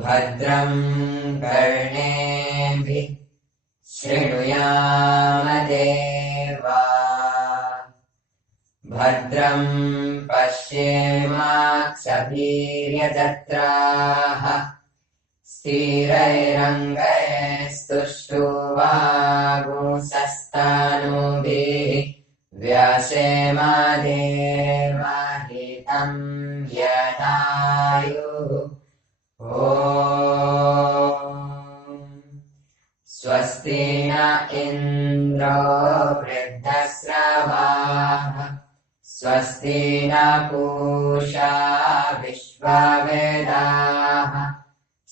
भद्रं कर्णेभिः शृणुयाम देवा भद्रं पश्येमाक्षभिर्यजत्राः स्थिरैरङ्गैस्तुष्टुवागुंसस्तानुभिः व्यासेमादेवाहितं यदायुः स्वस्ति न इन्द्रो वृद्धस्रवाः स्वस्ति न पूषा विश्ववेदाः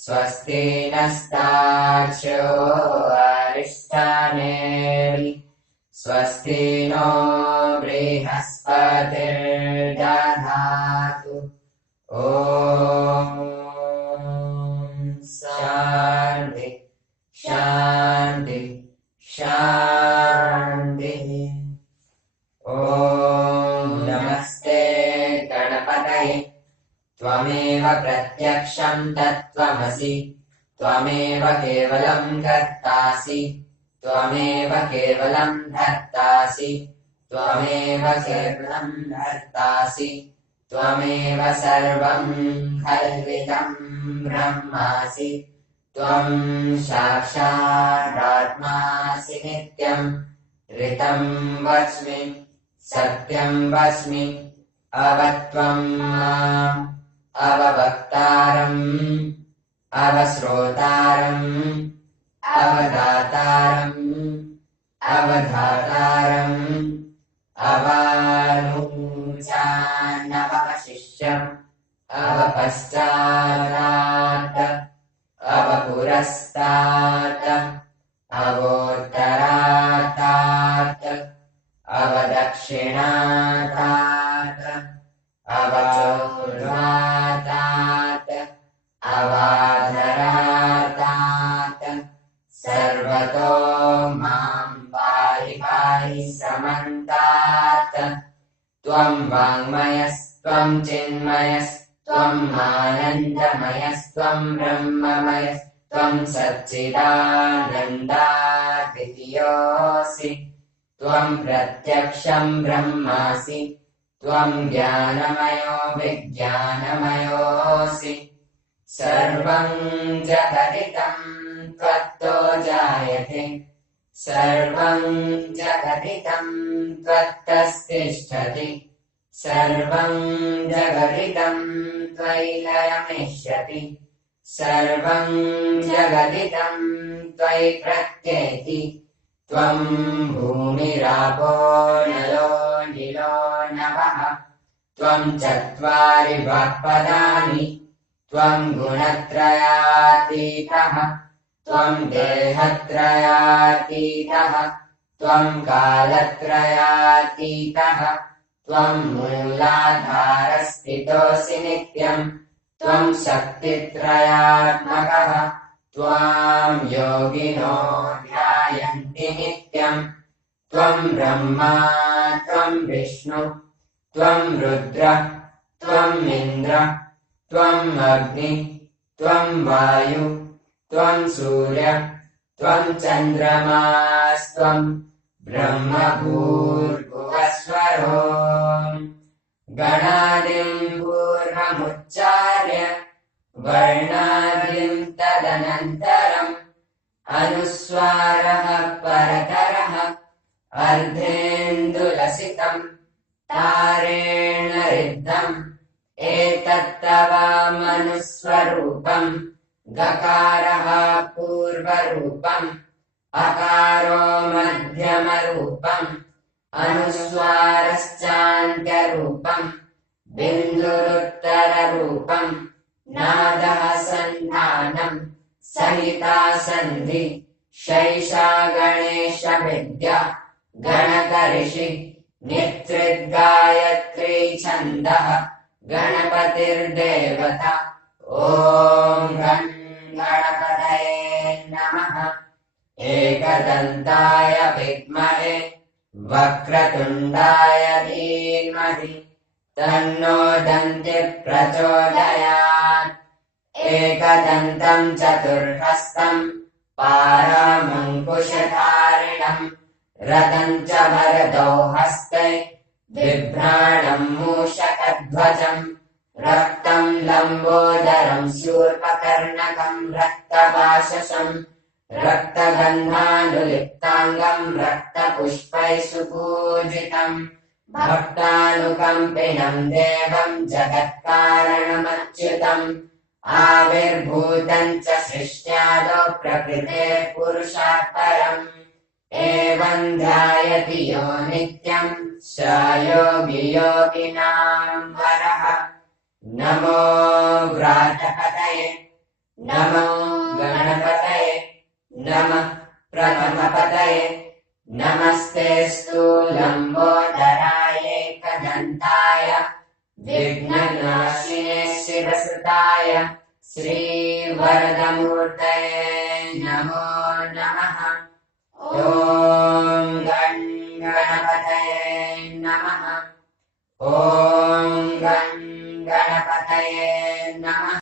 स्वस्ति नस्तार्क्ष्यो अरिष्टानेमिः स्वस्ति नो बृहस्पतिर्दधातु शान्ति शान्ति शान्तिः। नमस्ते गणपतये त्वमेव प्रत्यक्षं तत्त्वमसि त्वमेव केवलं कर्तासि त्वमेव केवलं धर्तासि त्वमेव केवलं धर्तासि त्वमेव सर्वं कल्पितं ब्रह्मासि त्वं साक्षादात्मासि नित्यं ऋतं वच्मि सत्यं वच्मि अवत्वं माम् अववक्तारम् अवश्रोतारम् अवदातारम् अवधातारम् अवानुचानवशिष्यम् अवपश्चात् अवपुरस्तात् अवोत्तरात् अवदक्षिणात् अवचोर्ध्वात् अवाधरात् सर्वतो मां पाहि पाहि समन्तात् त्वं वाङ्मयस्त्वं चिन्मयस्त्वं आनन्दमयस्त्वं ब्रह्ममयस्त्वं सच्चिदानन्दाद्वितीयोऽसि त्वं प्रत्यक्षं ब्रह्मासि त्वं ज्ञानमयो विज्ञानमयोऽसि सर्वं जगदिदं त्वत्तो जायते सर्वं जगदिदं त्वत्तस्तिष्ठति सर्वं जगदिदं त्वयि लयमिष्यति सर्वं जगदिदं त्वयि प्रत्येति त्वं भूमिरापो नलो निलो नभः त्वं चत्वारि वाक्पदानि त्वं गुणत्रयातीतः त्वं देहत्रयातीतः त्वं कालत्रयातीतः त्वं मूलाधारस्थितोऽसि नित्यं त्वं शक्तित्रयात्मकः त्वां योगिनो ध्यायन्ति नित्यं त्वं ब्रह्मा त्वं विष्णु त्वं रुद्र त्वम् इन्द्र त्वम् अग्नि त्वं वायु त्वं सूर्य त्वं चन्द्रमास्त्वं ब्रह्मभूर्भुवस्वरो गणादिं पूर्वमुच्चार्य वर्णादिं तदनन्तरम् अनुस्वारः परतरः अर्धेन्दुलसितम् तारेण ऋद्धम् एतत्तवामनुस्वरूपम् गकारः पूर्वरूपम् अकारो मध्यमरूपम् अनुस्वारश्चान्त्यरूपम् बिन्दुरुत्तररूपम् नादः सन्धानम् सहिता सन्धि शैषा गणेशविद्या गणकऋषि नित्रिद्गायत्री छन्दः गणपतिर्देवता ॐ गणपतये नमः। एकदन्ताय विद्महे वक्रतुण्डाय धीमहि तन्नो दन्तिः प्रचोदयात् एकदन्तम् चतुर्हस्तम् पारामङ्कुशधारिणम् रथम् च वरदौ हस्ते बिभ्राणम् मूषकध्वजम् रक्तम् लम्बोदरम् शूर्पकर्णकम् रक्तपाशशम् रक्तगन्धानुलिप्ताङ्गम् रक्तपुष्पैः सुपूजितम् भक्तानुकम्पिनम् देवम् जगत्कारणमच्युतम् आविर्भूतम् च सृष्ट्यादौ प्रकृतेः पुरुषात् परम् एवम् ध्यायति यो नित्यम् स योगी योगिनाम् वरः नमो व्रातपतये नमो गणपतये नमः प्रथमपतये नमस्तेऽस्तु लम्बोदराय एकदन्ताय विघ्ननाशिने शिवसुताय श्रीवरदमूर्तये नमो नमः ॐ गं गणपतये नमः ॐ गं गणपतये नमः।